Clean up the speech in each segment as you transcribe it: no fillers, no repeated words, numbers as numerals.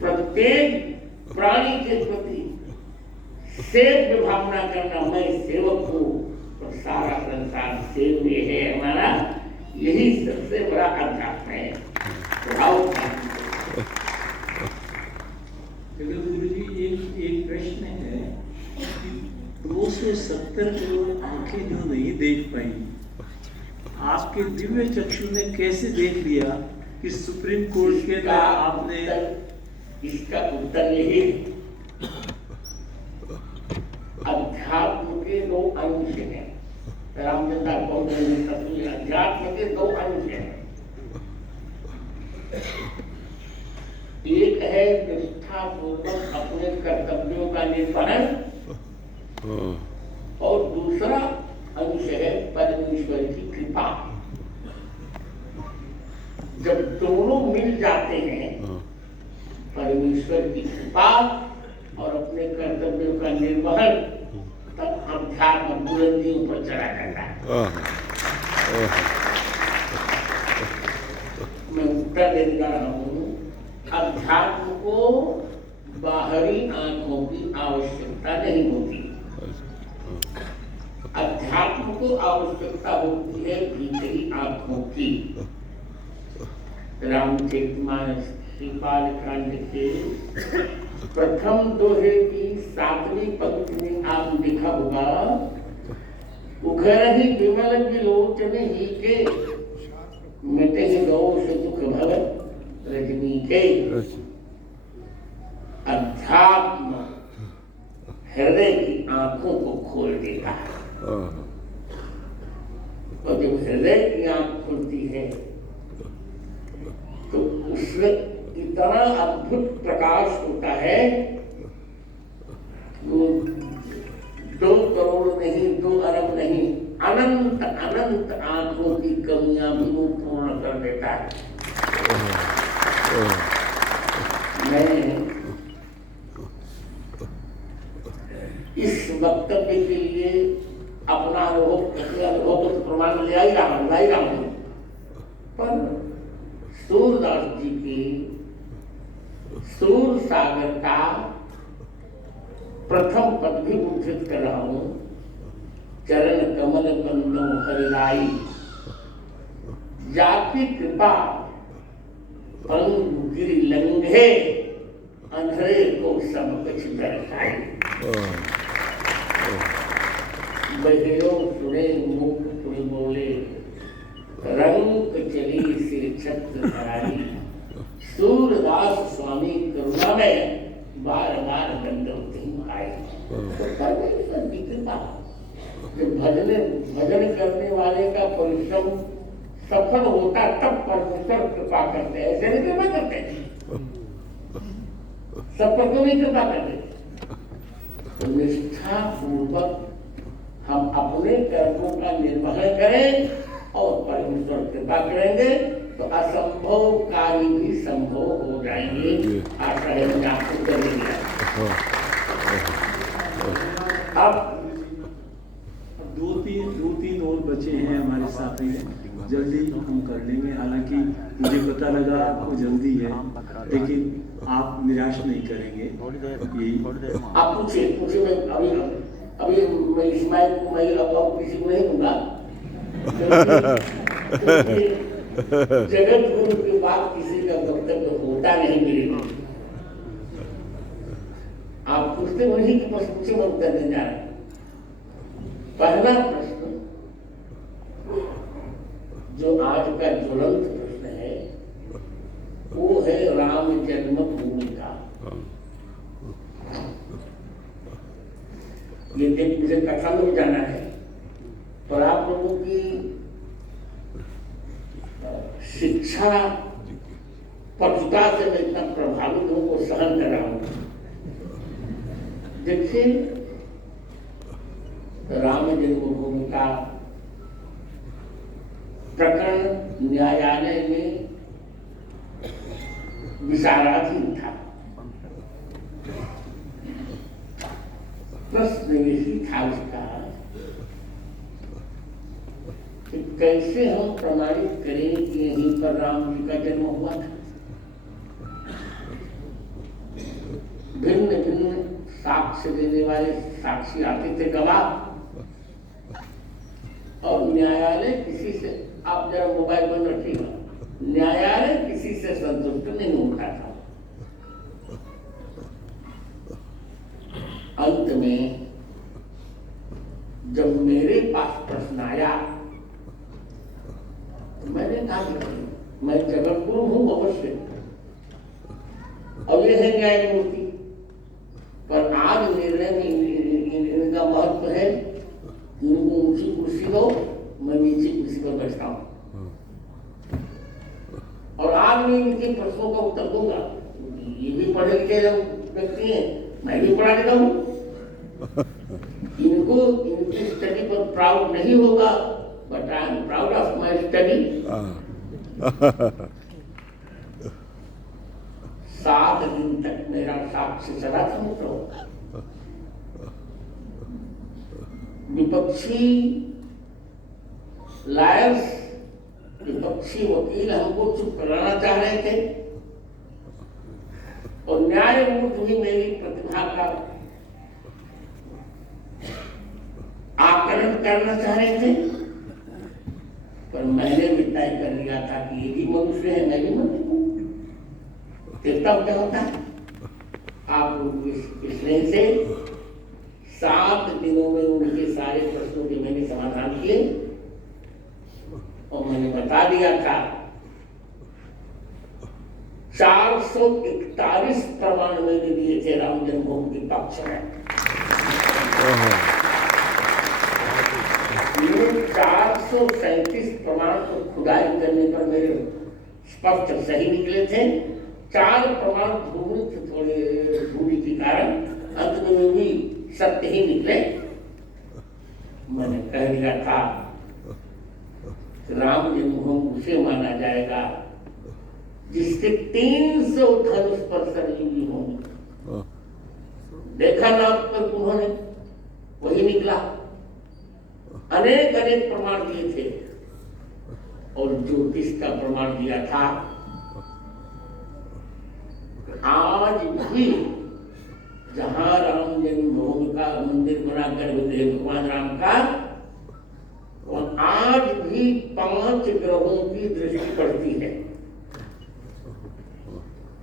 प्रत्येक प्राणी के प्रति सेव्य भावना करना, मैं सेवक हूँ और सारा संसार सेव्य है हमारा, यही सबसे बड़ा अध्यात्म है। गुरु जी एक प्रश्न है, 270 करोड़ आंखें जो नहीं देख पाई, आपके दिव्य चक्षु ने कैसे देख लिया कि सुप्रीम कोर्ट के द्वारा आपने? इसका उत्तर यही, अध्यात्म के दो अंश हैं। रामचंद्र अध्यात्म के दो अंश हैं। एक है निष्ठापूर्वक अपने कर्तव्यों का निर्वहन और दूसरा अंश है परमेश्वर की कृपा। जब दोनों मिल जाते हैं, परमेश्वर की कृपा और अपने कर्तव्यों का निर्वहन, तब अध्यात्म बुलंदियों पर चला जाता है। मैं उत्तर दे रहा हूँ, अध्यात्म को बाहरी आंखों की आवश्यकता नहीं होती। अध्यात्म को आवश्यकता होती है भीतरी आंखों की। रामचरितमानस श्रीपाल कांड के प्रथम दोहे की 7वीं पंक्ति में आप लिखा होगा, उघर ही विमल विलोचन ही के, मिटे ही दोष दुख भगत रजनी के। अध्यात्म हृदय की आंखों को खोल देता है, और जब हृदय की आंख खुलती है तो उसमें इतना अद्भुत प्रकाश होता है, वो 2 करोड़ नहीं, 2 अरब नहीं, अनंत अनंत आंखों की कमियां भी वो पूर्ण कर देता है। मैं इस वक्तव्य के लिए अपना अनुभव तो प्रमाण ले आई रहा हूं, पर सूरदास जी की सूर सागर का प्रथम पद भी उद्धृत कर रहा हूं, चरण कमल बंदो हरिलाई, जाति कृपा पंग गिरि लंघे, अंधेरे को सब कुछ दर्शाई। बहिरो सुने मुख पुर बोले, रंग चली सिर छत्र धराई, सूरदास स्वामी करुणा में बार बार दंडवती आई। परमेश्वर की कृपा, भजन करने वाले का परिश्रम सफल होता तब परमेश्वर कृपा करते, ऐसे नहीं कृपा करते, सब पर क्यों नहीं कृपा करते। निष्ठा पूर्वक हम अपने कर्मों का निर्वहन करें और परमेश्वर कृपा करेंगे तो असंभव कार्य भी संभव हो जाएंगे। आशा है मैं आपको करेंगे। अब दो तीन और बचे हैं हमारे साथ में, जल्दी हम कर लेंगे। हालांकि मुझे पता लगा आपको जल्दी है, लेकिन आप निराश नहीं करेंगे। यही आप पूछिए मैं अभी मैं इस्माइल को मैं अब किसी को नहीं दूंगा, जगत गुरु के बाद किसी का वक्तव्य होता नहीं मेरे को। आप पूछते वही कि प्रश्न से मैं उत्तर देने जा रहा हूं। पहला प्रश्न जो आज का ज्वलंत प्रश्न है वो है राम जन्मभूमि का। ये देख मुझे कथा में जाना है, पर आप लोगों की शिक्षा पटुता से मैं इतना प्रभावित हूं को सहन कर रहा हूं। देखिए, राम जन्मभूमि का प्रकरण न्यायालय में विचाराधीन था। प्रश्न यही था उसका कि कैसे हम प्रमाणित करें कि यहीं पर राम जी का जन्म हुआ था। साक्ष्य देने वाले साक्षी आते थे, गवाह, और न्यायालय किसी से, आप जरा मोबाइल बंद रखिएगा, न्यायालय किसी से संतुष्ट नहीं होता था। अंत में जब मेरे पास प्रश्न आया तो मैंने कहा मैं जगत गुरु हूं अवश्य, और ये है न्यायमूर्ति, पर आज निर्णय में इनका महत्व है। इनको ऊंची कुर्सी दो, मैं नीची कुर्सी पर बैठता हूं, और आज मैं इनके प्रश्नों का उत्तर दूंगा। ये भी पढ़े लिखे व्यक्ति हैं, मैं भी पढ़ा लिखा हूं। इनको इनकी स्टडी पर प्राउड नहीं होगा, but I am proud of my study. 7 दिन तक मेरा साक्ष्य चला था मित्रों। विपक्षी लायर्स, विपक्षी वकील हमको चुप कराना चाह रहे थे, और न्यायमूर्ति भी मेरी प्रतिभा का आकलन करना चाह रहे थे, पर मैंने भी तय कर लिया था कि ये भी मनुष्य है, मैं भी मनुष्य हूं। तब क्या होता है, आप इसमें से 7 दिनों में उनके सारे प्रश्नों के मैंने समाधान किए, और मैंने बता दिया था 441 प्रमाण मैंने दिए थे राम जन्मभूमि के पक्ष में। ये 437 प्रमाण को खुदाई करने पर मेरे स्पष्ट सही निकले थे। 4 प्रमाण भूमि थे, थोड़े भूमि के कारण अंत में भी सत्य ही निकले। मैंने कह दिया था राम जन्मभूमि उसे माना जाएगा जिसके 300 धनुष पर सरयुगी होंगी। देखा ना पर उन्होंने वही निकला। अनेक अनेक प्रमाण दिए थे, और ज्योतिष का प्रमाण दिया था। आज भी जहां राम जन्मभूमि का मंदिर बना गर्भगृह भगवान राम का, और आज भी 5 ग्रहों की दृष्टि पड़ती है।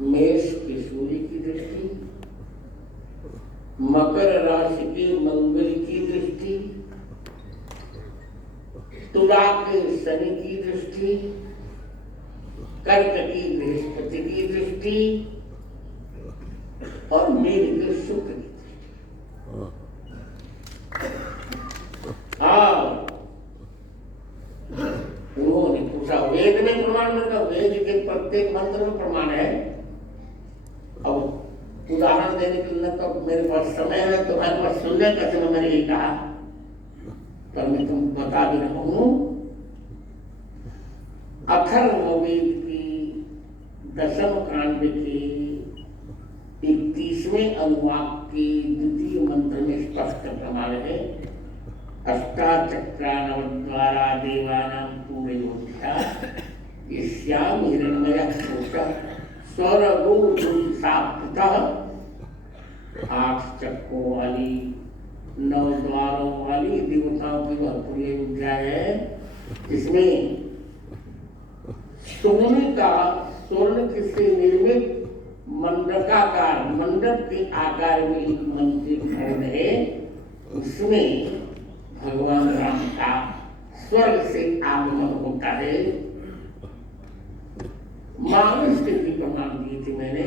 मेष के सूर्य की दृष्टि, मकर राशि के मंगल की दृष्टि, तुला के शनि की दृष्टि, कर्क की बृहस्पति की दृष्टि, और मेरी के शुक्र की दृष्टि। उन्होंने पूछा वेद में प्रमाण मिलता, वेद के प्रत्येक मंत्र में प्रमाण है। अब उदाहरण देने के लिए तो मेरे पास समय है, तुम्हारे पास सुनने का समय मैंने यही कहा, पर मैं तुमको बता भी रहा हूं। अथर्ववेद की 10वें कांड के 31वें अनुवाक की 2 मंत्र में स्पष्ट प्रमाण है। अष्टाचक्रा नवद्वारा देवानां पूरयोध्या यस्याम हिरण्मयः कोशः स्वर्गो साप्तः। 8 चक्रों वाली 9 द्वारों वाली देवताओं की वह पूरी अयोध्या है, जिसमें स्वर्ण से निर्मित मंडपाकार मंडप के आकार में एक मंदिर भवन है। उसमें भगवान राम का स्वर्ग से आगमन होता है। मानुष के भी प्रमाण दिए थे मैंने।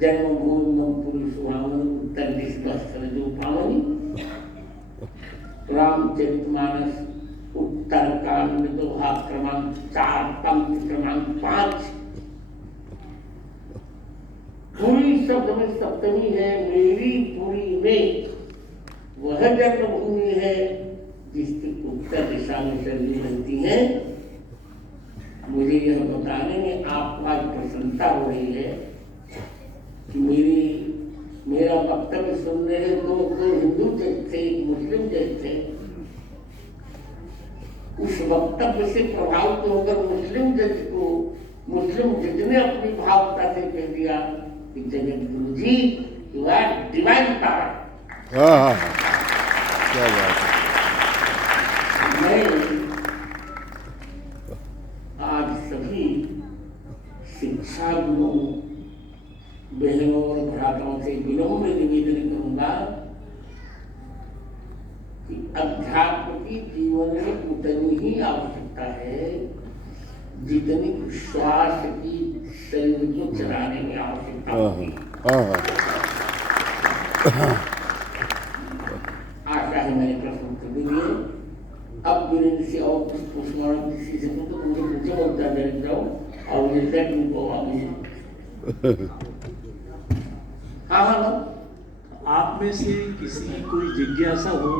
जन्मभूमि पुरी सुहावनी उत्तर दिश वस्त्र जो पावनी, रामचरितमानस उत्तर कांड दोहा क्रमांक 4 पंक्ति क्रमांक 5। पुरी शब्द में सप्तमी है। मेरी पुरी में वह जन्मभूमि है जिसकी उत्तर दिशा में सरयू बहती है। मुझे यह बताने में आपको आज प्रसन्नता हो रही है कि मेरा वक्तव्य सुन रहे दो हिंदू थे, एक मुस्लिम थे। उस वक्तव्य से प्रभावित होकर मुस्लिम जज ने अपनी भावुकता से कह दिया कि जगत गुरु जी यू आर डिवाइन पावर। हाँ हाँ हाँ, क्या बात है। मैं आज सभी शिक्षा गुरुओं, बहनों और भ्राताओं से विनम्र निवेदन करूंगा कि अध्यात्म की जीवन में उतनी ही आवश्यकता है जितनी श्वास की शरीर को चलाने में आवश्यकता हाँ होती है। हाँ हाँ हाँ। आशा है मैंने प्रश्न उत्तर दे दिए। अब वीरेंद्र से और कुछ पूछना किसी से तो मुझे पूछे और उत्तर देने जाओ और मिलते हैं तुमको वापस। हाँ हाँ आप में से किसी की कोई जिज्ञासा हो